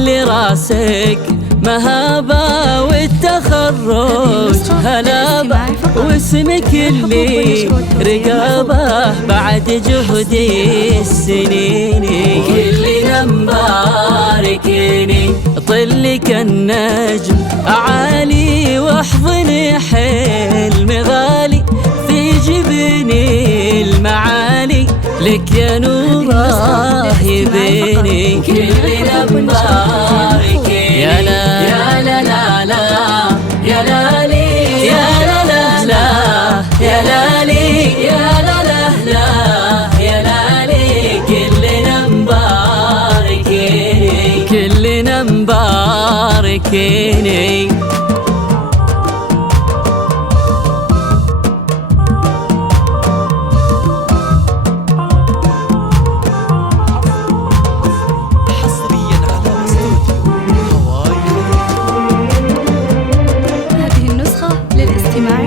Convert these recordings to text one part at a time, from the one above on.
اللي راسك مهابة والتخرج هلابة، واسمك اللي رقابة بعد جهد السنين. كلنا مباركيني طلك النجم أعالي، واحضني حلم غالي في جبني المعالي، لك يا نوره يبيني. كلنا مباركين يا لا يا لا لا لا يا لا لي يا لا لا لا يا لا لي يا لا لا لا يا لا لي. كلنا مباركين كلنا مباركين.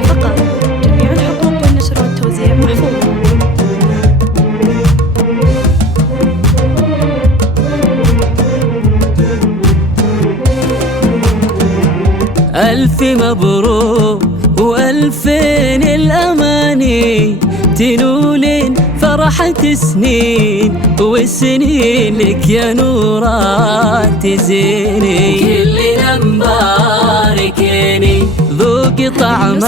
فقط. جميع الحقوق والنشر والتوزيع محفوظ. ألف مبروك وألفين الأماني، تنولين فرحة سنين والسنين لك يا نورة تزيني. كلنا مباركيني ذوقي طعم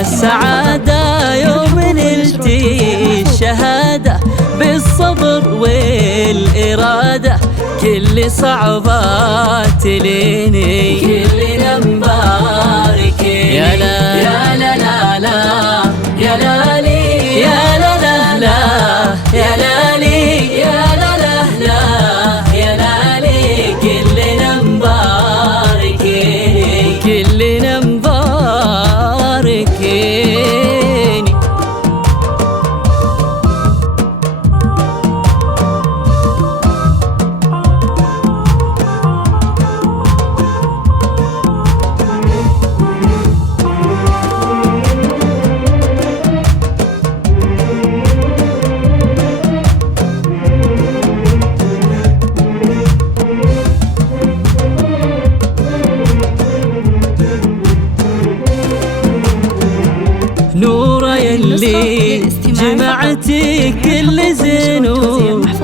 السعادة يوم نلتي الشهادة، بالصبر والإرادة كل صعبات ليني. كلنا مباركين يا لا يا لا لا لا يا لا لي يا لا لا لا يا لا لي يا لا لا لا يا لا لي. كلنا مباركين كلنا مباركين. نورة يلي جمعتي كل زين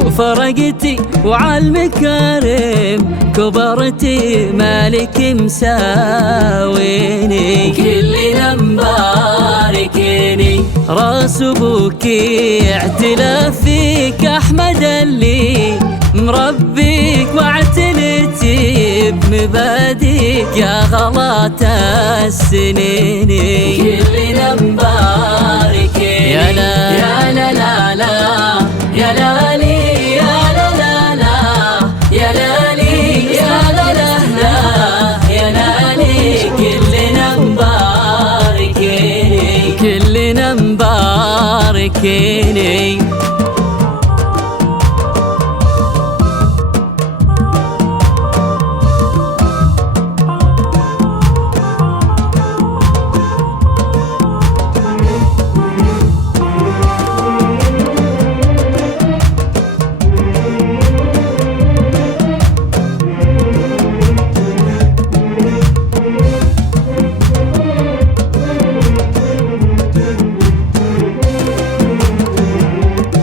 وفرقتي وعالمكارم كبرتي، مالك مساويني. كلنا مباركيني راس ابوكي اعتلى فيك احمد اللي مربيك، واعتنيتي بمباديك يا غلط السنين. كلنا مباركين يا لا يا لا لا لا يا لا لي يا لا لا لا يا لا لي يا لا لا لا يا لا لي. كلنا مباركين كلنا مباركين.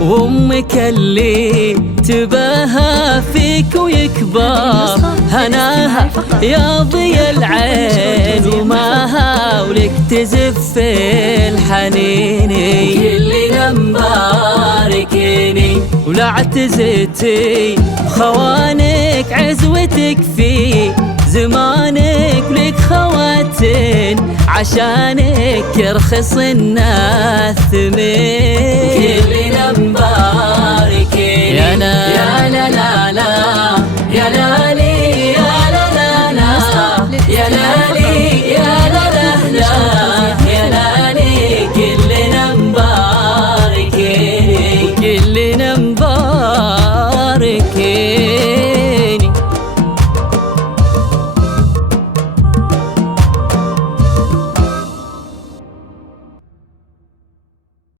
وامك اللي تباهى فيك ويكبر هناها يا ضي العين وماها، ولك تزف الحنين. كلنا مباركيني ولا اعتزتي خوانك عزوتك في زمانك، ولك خواتين عشانك يرخص الناس ثمين.